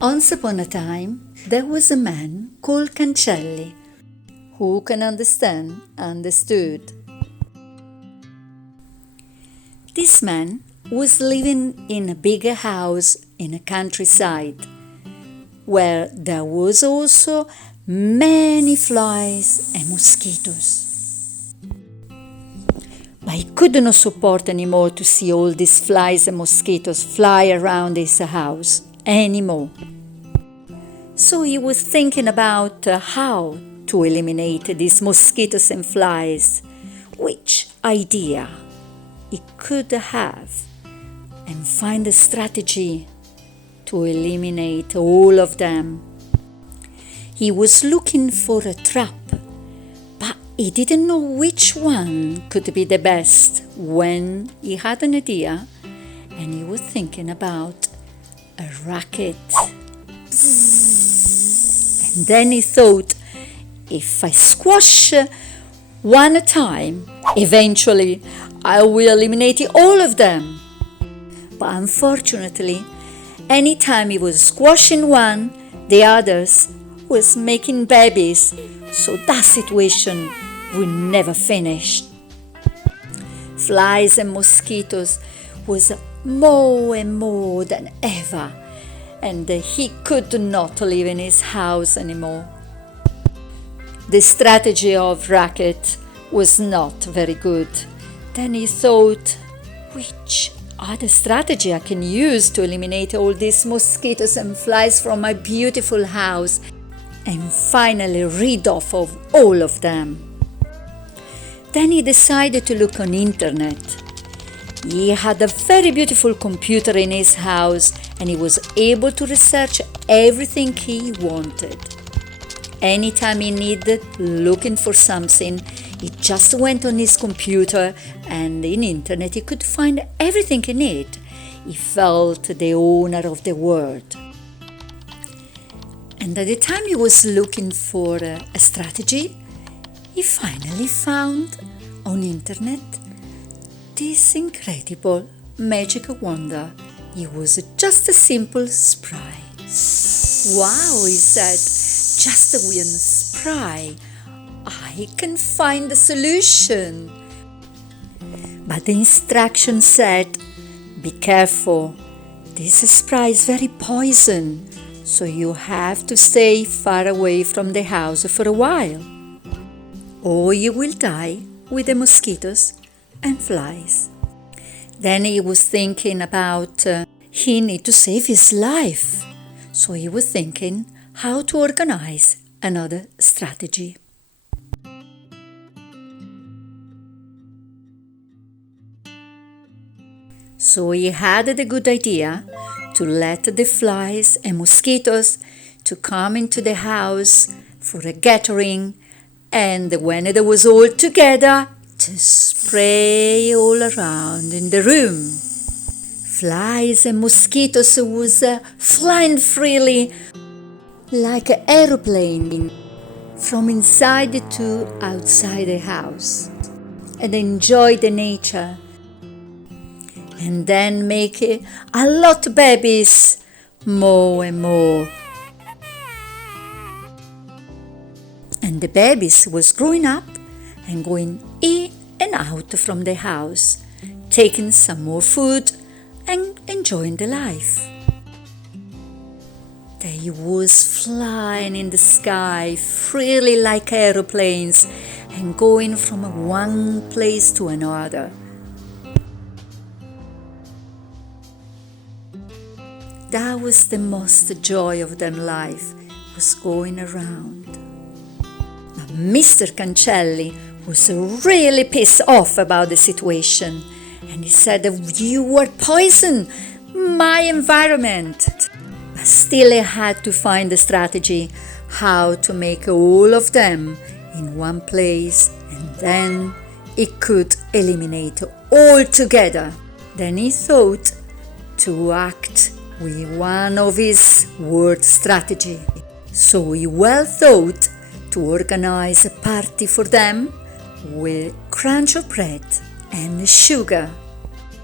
Once upon a time, there was a man called Cancelli. Who can understand, understood. This man was living in a bigger house in a countryside, where there was also many flies and mosquitoes. But he could not support anymore to see all these flies and mosquitoes fly around his house anymore. So he was thinking about how to eliminate these mosquitoes and flies, which idea he could have, and find a strategy to eliminate all of them. He was looking for a trap, but he didn't know which one could be the best when he had an idea, and he was thinking about a racket. And then he thought, if I squash one at a time, eventually I will eliminate all of them. But unfortunately, anytime he was squashing one, the others was making babies, so that situation would never finish. Flies and mosquitoes was more and more than ever, and he could not live in his house anymore. The strategy of racket was not very good. Then he thought, which other strategy I can use to eliminate all these mosquitoes and flies from my beautiful house and finally rid of all of them? Then he decided to look on internet. He had a very beautiful computer in his house and he was able to research everything he wanted. Anytime he needed looking for something, he just went on his computer and in internet he could find everything he needed. He felt the owner of the world. And at the time he was looking for a strategy, he finally found on internet this incredible magic wonder. It was just a simple spray. Wow, he said, just with a spray, I can find the solution. But the instruction said, be careful, this spray is very poison, so you have to stay far away from the house for a while, or you will die with the mosquitoes and flies. Then he was thinking about he need to save his life, so he was thinking how to organize another strategy. So he had the good idea to let the flies and mosquitoes to come into the house for a gathering, and when it was all together, to spray all around in the room. Flies and mosquitoes was flying freely like an aeroplane from inside to outside the house, and enjoy the nature, and then make a lot of babies, more and more. And the babies was growing up and going in and out from the house, taking some more food and enjoying the life. They was flying in the sky freely like aeroplanes and going from one place to another. That was the most joy of their life, was going around. But Mr. Cancelli was really pissed off about the situation, and he said, you are poisoning my environment. But still he had to find a strategy how to make all of them in one place, and then he could eliminate all together. Then he thought to act with one of his word strategy. So he well thought to organize a party for them with crunch of bread and sugar.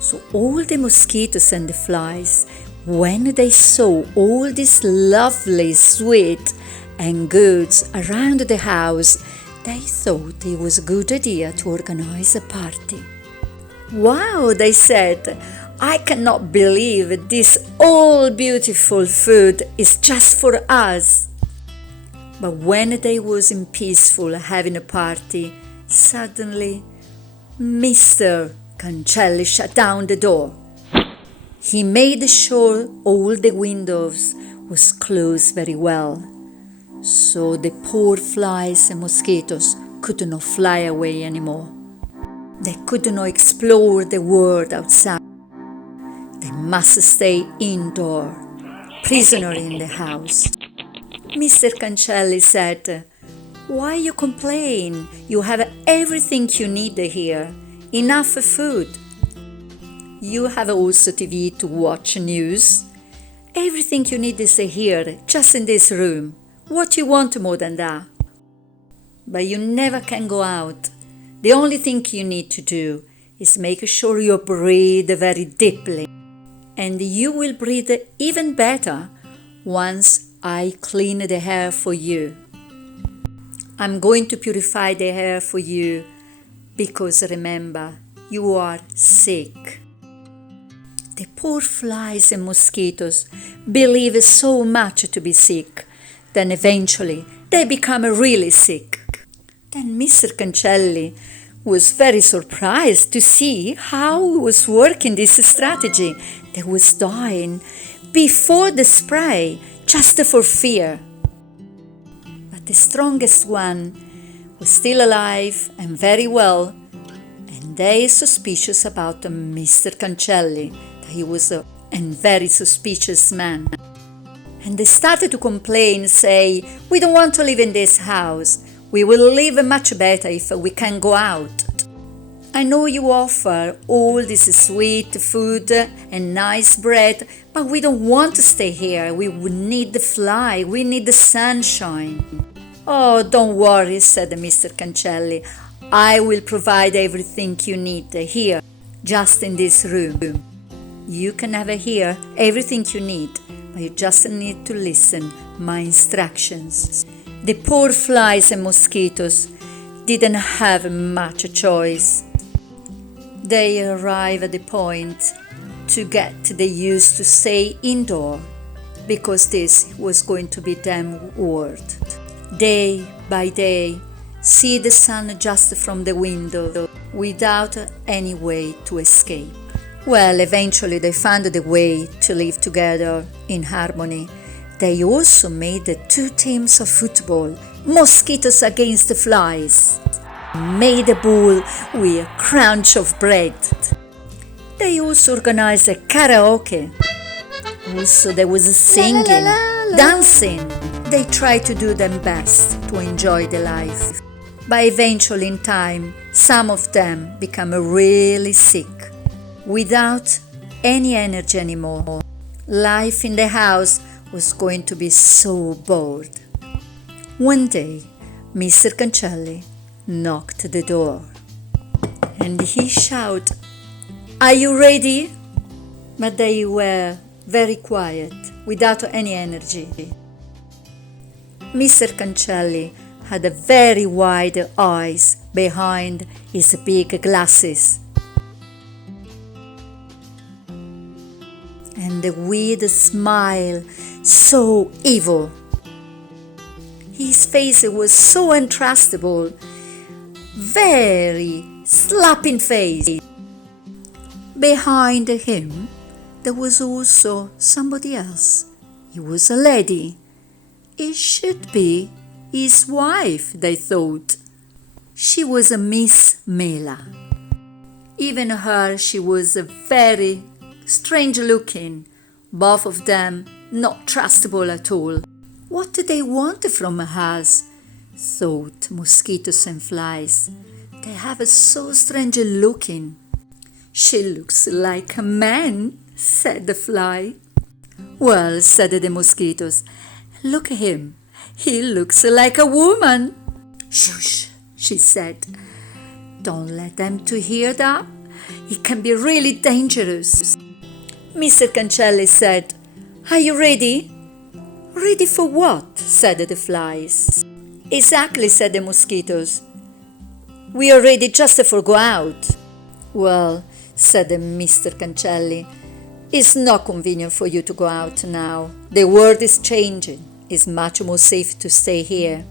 So all the mosquitoes and the flies When they saw all this lovely sweet and goods around the house, they thought it was a good idea to organize a party. "Wow," they said, "I cannot believe this all beautiful food is just for us." But when they was in peaceful having a party, suddenly Mr. Cancelli shut down the door. He made sure all the windows was closed very well, so the poor flies and mosquitoes could not fly away anymore. They could not explore the world outside. They must stay indoor, prisoner in the house. Mr. Cancelli said, "Why you complain? You have everything you need here, enough food. You have also TV to watch news. Everything you need is here, just in this room. What you want more than that? But you never can go out. The only thing you need to do is make sure you breathe very deeply. And you will breathe even better once I clean the air for you. I'm going to purify the air for you because remember, you are sick." The poor flies and mosquitoes believe so much to be sick, then eventually they become really sick. Then Mr. Cancelli was very surprised to see how it was working this strategy. They was dying before the spray just for fear. But the strongest one was still alive and very well, and they suspicious about Mr. Cancelli. He was a very suspicious man. And they started to complain, say, "We don't want to live in this house. We will live much better if we can go out. I know you offer all this sweet food and nice bread, but we don't want to stay here. We need the fly. We need the sunshine." "Oh, don't worry," said Mr. Cancelli. "I will provide everything you need here, just in this room. You can have here everything you need, but you just need to listen my instructions." The poor flies and mosquitoes didn't have much choice. They arrived at the point to get used to stay indoor, because this was going to be their world. Day by day, see the sun just from the window, without any way to escape. Well, eventually they found the way to live together in harmony. They also made 2 teams of football, mosquitoes against the flies. Made a ball with a crunch of bread. They also organized a karaoke. Also there was singing, dancing. They tried to do their best to enjoy the life. But eventually in time, some of them become really sick, without any energy anymore. Life in the house was going to be so bored. One day, Mr. Cancelli knocked the door, and he shouted, "Are you ready?" But they were very quiet, without any energy. Mr. Cancelli had very wide eyes behind his big glasses, and with a smile so evil. His face was so untrustable, very slapping face. Behind him, there was also somebody else. It was a lady. It should be his wife, they thought. She was a Miss Mela. Even her, she was very strange looking, both of them not trustable at all. What do they want from us? Thought mosquitoes and flies. They have so strange looking. She looks like a man, said the fly. Well, said the mosquitoes, look at him. He looks like a woman. Shush, she said. Don't let them to hear that. It can be really dangerous. Mr. Cancelli said, Are you ready? Ready for what? Said the flies. Exactly, said the mosquitoes. We are ready just for go out. Well, said Mr. Cancelli, it's not convenient for you to go out now. The world is changing. It's much more safe to stay here.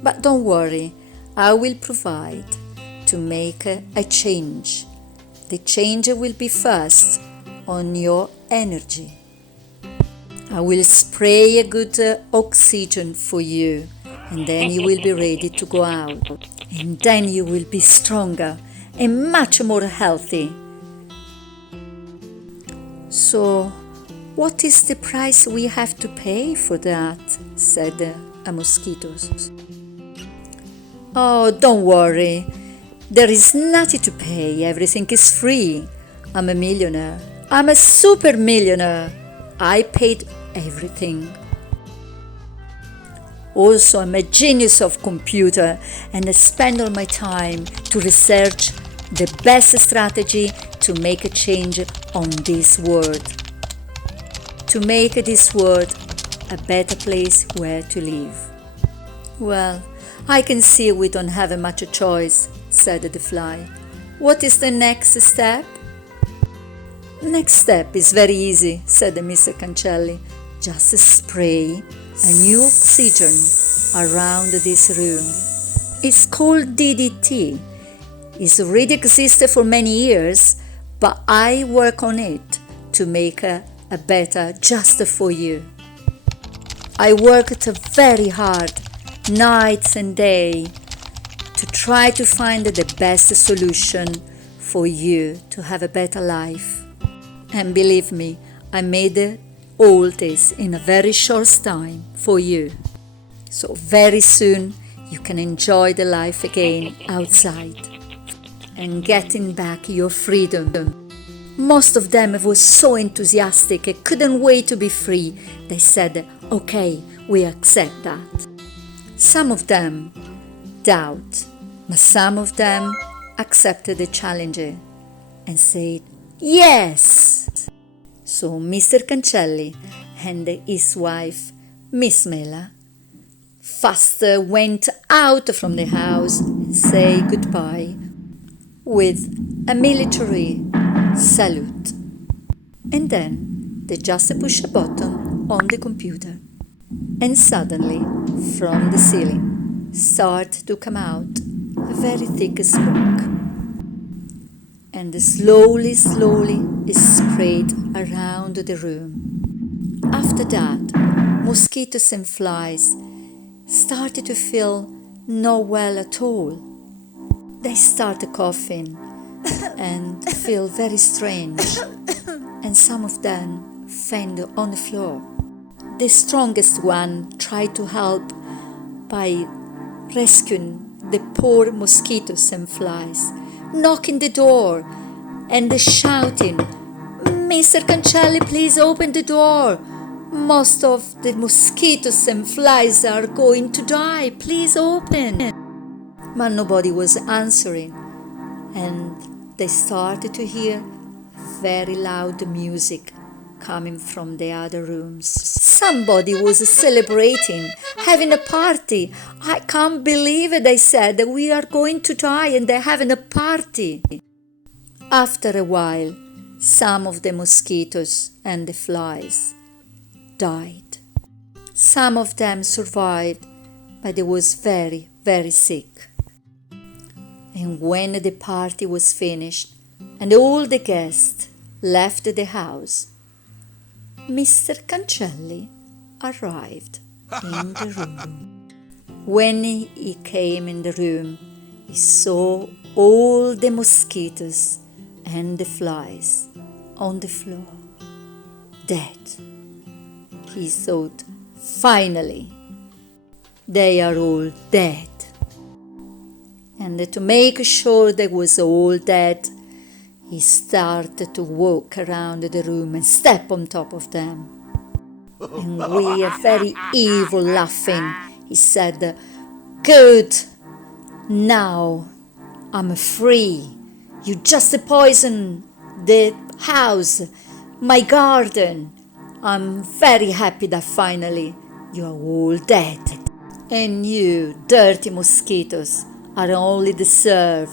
But don't worry, I will provide to make a change. The change will be first on your energy. I will spray a good oxygen for you, and then you will be ready to go out. And then you will be stronger and much more healthy. So, what is the price we have to pay for that? Said a mosquito. Oh, don't worry. There is nothing to pay. Everything is free. I'm a millionaire. I'm a super millionaire. I paid everything. Also, I'm a genius of computer and I spend all my time to research the best strategy to make a change on this world. To make this world a better place where to live. Well, I can see we don't have much choice, said the fly. What is the next step? Next step is very easy, said Mr. Cancelli. Just spray a new oxygen around this room. It's called DDT. It's already existed for many years, but I work on it to make a better just for you. I worked very hard, nights and day, to try to find the best solution for you to have a better life. And believe me, I made all this in a very short time for you. So very soon you can enjoy the life again outside and getting back your freedom. Most of them were so enthusiastic and couldn't wait to be free. They said, okay, we accept that. Some of them doubt, but some of them accepted the challenge and said, yes! So Mr. Cancelli and his wife, Miss Mela, fast went out from the house and said goodbye with a military salute. And then they just pushed a button on the computer and suddenly from the ceiling started to come out a very thick smoke. And slowly it spread around the room. After that, mosquitoes and flies started to feel not well at all. They started coughing and feel very strange, and some of them fell on the floor. The strongest one tried to help by rescuing the poor mosquitoes and flies, knocking the door and shouting, Mr. Cancelli, please open the door. Most of the mosquitoes and flies are going to die. Please open. But nobody was answering, and they started to hear very loud music coming from the other rooms. Somebody was celebrating, having a party. I can't believe it, they said, that we are going to die and they're having a party. After a while, some of the mosquitoes and the flies died. Some of them survived, but they was very, very sick. And when the party was finished and all the guests left the house, Mr. Cancelli arrived in the room. When he came in the room, he saw all the mosquitoes and the flies on the floor, dead. He thought, finally, they are all dead. And to make sure they was all dead, he started to walk around the room and step on top of them. And we are very evil laughing. He said, good, now I'm free. You just poisoned the house, my garden. I'm very happy that finally you are all dead. And you, dirty mosquitoes, are only the serf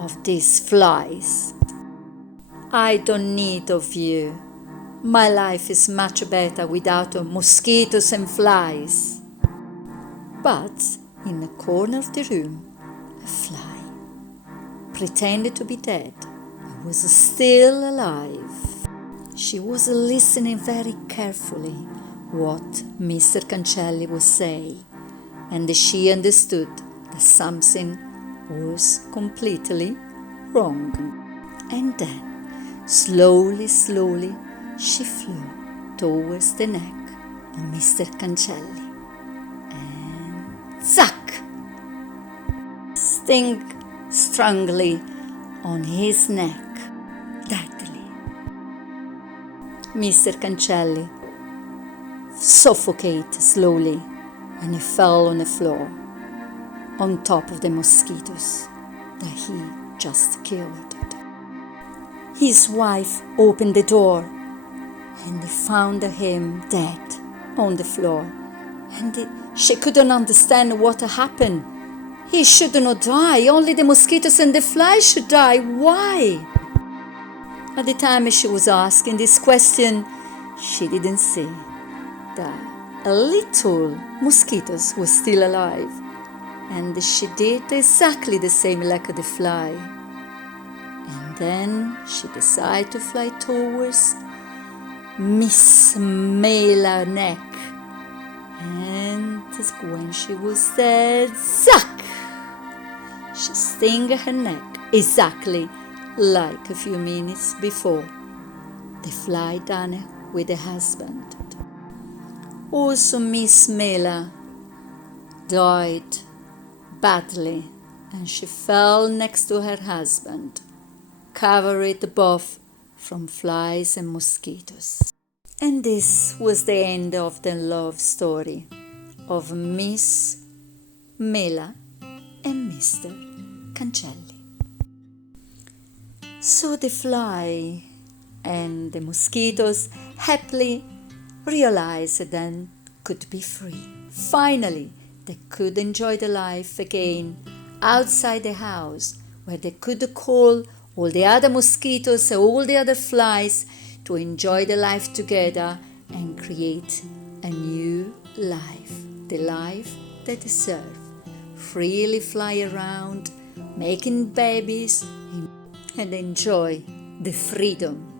of these flies. I don't need of you. My life is much better without mosquitoes and flies. But in a corner of the room, a fly pretended to be dead and was still alive. She was listening very carefully what Mr. Cancelli was saying, and she understood that something was completely wrong. And then, slowly, she flew towards the neck of Mr. Cancelli. And zack! Sting strongly on his neck, deadly. Mr. Cancelli suffocated slowly and he fell on the floor, on top of the mosquitoes that he just killed. His wife opened the door and they found him dead on the floor, and she couldn't understand what happened. He should not die, only the mosquitoes and the flies should die. Why? At the time she was asking this question, she didn't see that a little mosquitoes was still alive, and she did exactly the same like the fly. And then she decided to fly towards Miss Mela neck, and when she was there, zack! She stung her neck exactly like a few minutes before the fly done with the husband. Also Miss Mela died badly, and she fell next to her husband, covered both from flies and mosquitoes. And this was the end of the love story of Miss Mela and Mr. Cancelli. So the fly and the mosquitoes happily realized then could be free. Finally, they could enjoy the life again outside the house, where they could call all the other mosquitoes and all the other flies to enjoy the life together and create a new life, the life they deserve. Freely fly around, making babies, and enjoy the freedom